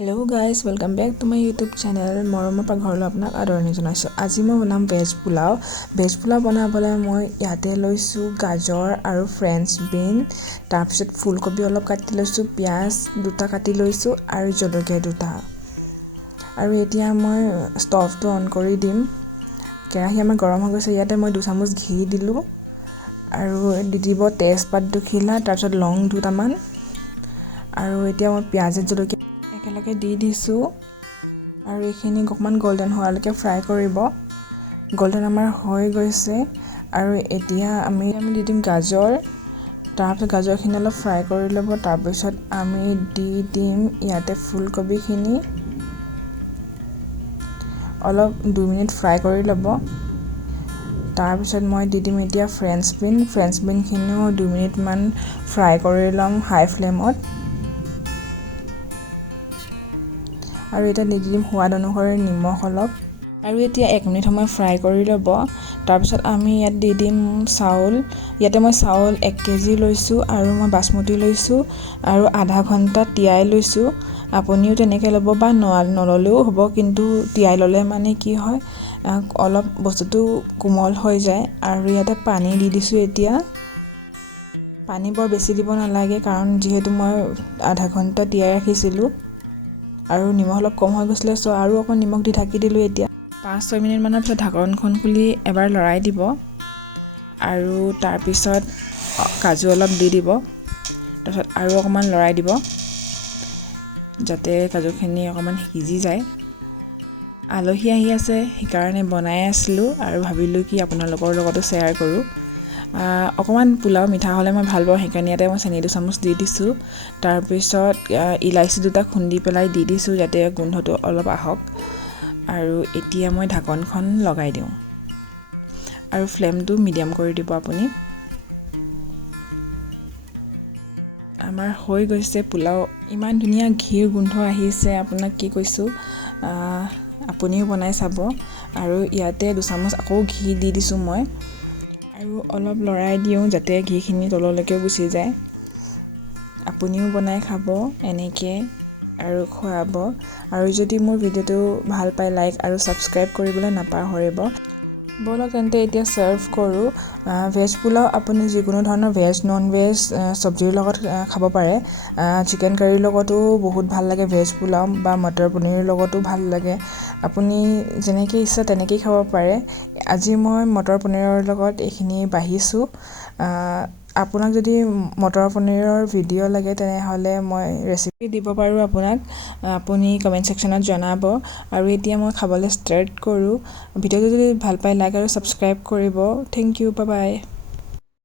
Hello guys, welcome back to my YouTube channel. মৰমৰ পাকঘৰলৈ আপোনাক আদৰণি জনাইছোঁ। আজি মই বনাম ভেজ পোলাও। ভেজ পোলাও বনাবলৈ মই ইয়াতে লৈছোঁ গাজৰ আৰু ফ্ৰেঞ্চ বিন, তাৰপিছত ফুলকবি অলপ কাটি লৈছোঁ, পিঁয়াজ দুটা কাটি লৈছোঁ আৰু জলকীয়া দুটা। আৰু এতিয়া মই ষ্টভটো অন কৰি দিম। কেৰাহী আমাৰ গৰম হৈ গৈছে। ইয়াতে মই 2 চামুচ ঘি দিলোঁ আৰু দি দিব তেজপাত দুখিলা, তাৰপিছত লং দুটামান আৰু এতিয়া মই পিঁয়াজ জলকীয়া একেলগে দি দিছোঁ আৰু এইখিনি অকণমান গোল্ডেন হোৱালৈকে ফ্ৰাই কৰিব। গোল্ডেন আমাৰ হৈ গৈছে আৰু এতিয়া আমি দি দিম গাজৰ, তাৰপিছত গাজৰখিনি অলপ ফ্ৰাই কৰি ল'ব। তাৰপিছত আমি দি দিম ইয়াতে ফুলকবিখিনি অলপ 2 মিনিট ফ্ৰাই কৰি ল'ব। তাৰপিছত মই দি দিম এতিয়া ফ্ৰেঞ্চ বিনখিনিও 2 মিনিটমান ফ্ৰাই কৰি ল'ম হাই ফ্লেমত। আৰু এতিয়া দি দিম সোৱাদ অনুসৰি নিমখ অলপ আৰু এতিয়া 1 মিনিট সময় ফ্ৰাই কৰি ল'ব। তাৰপিছত আমি ইয়াত দি দিম চাউল। ইয়াতে মই চাউল 1 কেজি লৈছোঁ আৰু মই বাসমতি লৈছোঁ আৰু আধা ঘণ্টা তিয়াই লৈছোঁ। আপুনিও তেনেকৈ ল'ব বা নল'লেও হ'ব, কিন্তু তিয়াই ল'লে মানে কি হয় অলপ বস্তুটো কোমল হৈ যায়। আৰু ইয়াতে পানী দি দিছোঁ। এতিয়া পানী বৰ বেছি দিব নালাগে, কাৰণ যিহেতু মই আধা ঘণ্টা তিয়াই ৰাখিছিলোঁ আৰু নিমখ অলপ কম হৈ গৈছিলে, আৰু অকণ নিমখ দি ঢাকি দিলোঁ। এতিয়া 5-6 মিনিটমানৰ পিছত ঢাকনখন খুলি এবাৰ লৰাই দিব আৰু তাৰপিছত কাজু অলপ দি দিব। তাৰপিছত আৰু অকণমান লৰাই দিব যাতে কাজুখিনি অকণমান সিজি যায়। আলহী আহি আছে, সেইকাৰণে বনাই আছিলোঁ আৰু ভাবিলোঁ কি আপোনালোকৰ লগতো শ্বেয়াৰ কৰোঁ। অকণমান পোলাও মিঠা হ'লে মই ভাল পাওঁ, সেইকাৰণে ইয়াতে মই চেনি 2 চামুচ দি দিছোঁ। তাৰপিছত ইলাচি দুটা খুন্দি পেলাই দি দিছোঁ যাতে গোন্ধটো অলপ আহক। আৰু এতিয়া মই ঢাকনখন লগাই দিওঁ আৰু ফ্লেমটো মিডিয়াম কৰি দিব আপুনি। আমাৰ হৈ গৈছে পোলাও। ইমান ধুনীয়া ঘিৰ গোন্ধ আহিছে, আপোনাক কি কৈছোঁ, আপুনিও বনাই চাব। আৰু ইয়াতে 2 চামুচ আকৌ ঘি দি দিছোঁ মই আৰু অলপ লৰাই দিওঁ যাতে ঘিখিনি তললৈকে গুচি যায়। আপুনিও বনাই খাব এনেকৈ আৰু খুৱাব। আৰু যদি মোৰ ভিডিঅ'টো ভাল পায় লাইক আৰু ছাবস্ক্ৰাইব কৰিবলৈ নাপাহৰিব। ব'লক তেন্তে এতিয়া ছাৰ্ভ কৰোঁ। ভেজ পোলাও আপুনি যিকোনো ধৰণৰ ভেজ নন ভেজ চব্জিৰ লগত খাব পাৰে। চিকেন কাৰীৰ লগতো বহুত ভাল লাগে ভেজ পোলাও, বা মটৰ পনীৰৰ লগতো ভাল লাগে। আপুনি যেনেকৈ ইচ্ছা তেনেকৈয়ে খাব পাৰে। আজি মই মটৰ পনীৰৰ লগত এইখিনি বাঢ়িছোঁ। আপোনাক যদি মটৰ পনীৰৰ ভিডিঅ' লাগে তেনেহ'লে মই ৰেচিপি দিব পাৰোঁ আপোনাক। আপুনি কমেণ্ট ছেকশ্যনত জনাব। আৰু এতিয়া মই খাবলৈ ষ্টাৰ্ট কৰোঁ। ভিডিঅ'টো যদি ভাল পায় লাইক আৰু ছাবস্ক্ৰাইব কৰিব। Thank you, bye by.